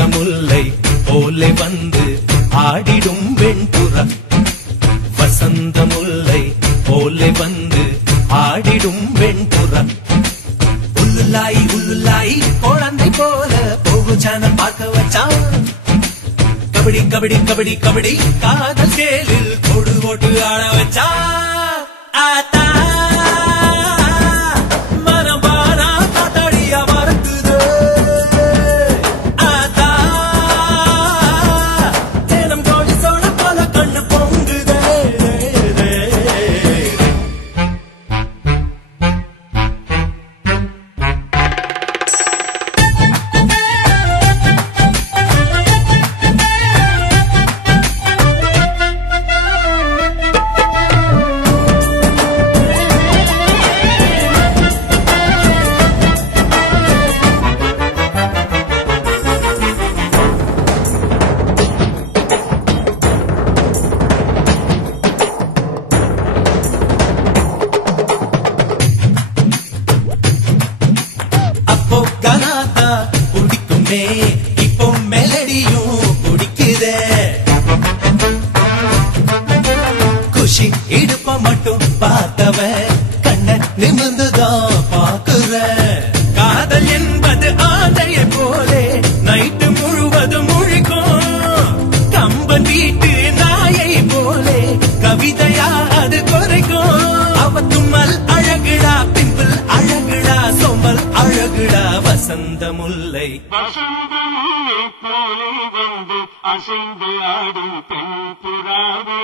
வசந்த முல்லை போலே வந்து ஆடிடும் வெண்புறா வசந்த முல்லை போலே வந்து ஆடிடும் வெண்புறா உள்ளுலாய் உள்ளுலாய் குழந்தை போல போகுச்சான பார்க்க வச்சான் கபடி கபடி கபடி கபடி காதல் கேளில் கொடு ஓட்டு ஆட வச்சா ஆத்தா மனம் பாரா காத்தாடியா மறக்குது ஆத்தா தேனம் கோடி சோழ போல கண்ணு பொங்குதே கலாத்தா பிடிக்குமே இப்போ மெலடியும் பிடிக்குதே குஷி இடுப்ப மட்டும் பார்த்தவ கண்ண நிமிர்ந்துதான் பாக்குற காதல் என்பது ஆந்தையை போலே நைட்டு முழுவதும் முழிக்கும் கம்பன் வீட்டு நாயை போலே கவிதையா அது குறைக்கும் அவ தும்மல் அழகுடா பிம்பிள் அழகுடா சொம்பல் அழகுடா வசந்த முல்லை போலே வந்து அசைந்து ஆடும் பெண் புறாவே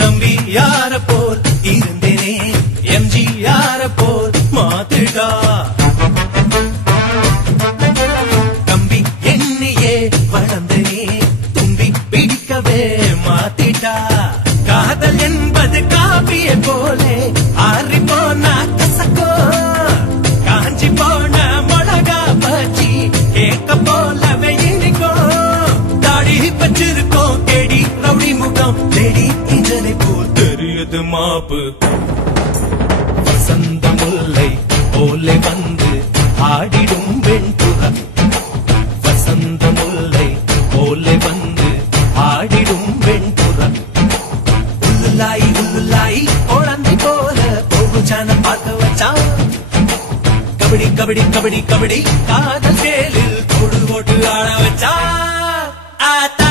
நம்பி யார போல் இருந்தேனே எம்ஜி யார போல் மாத்திட்டா தம்பி என்னையே வளர்ந்தனே தும்பி பிடிக்கவே மாத்திட்டா காதல் என்பது காப்பியை போலே ஆறி போனா கசக்கோ காஞ்சி போன மிளகா பச்சி கேட்க போலவே இனிக்கும் தாடி வச்சிருக்கோம் தேடி ரவுடி முகம் தேடி இஞ்சனை போல் தெரியுது மாப்பு வசந்த முல்லை போலே வந்து ஆடிடும் வெண்புறா வசந்த முல்லை போலே வந்து ஆடிடும் வெண்புறா உள்ளுலாய் உள்ளுலாய் குழந்தை போல போகுச்சான பார்க்க வச்சான் கபடி கபடி கபடி கபடி காதல் கேளில் கொடு ஓட்டு ஆட வச்சா ஆத்தா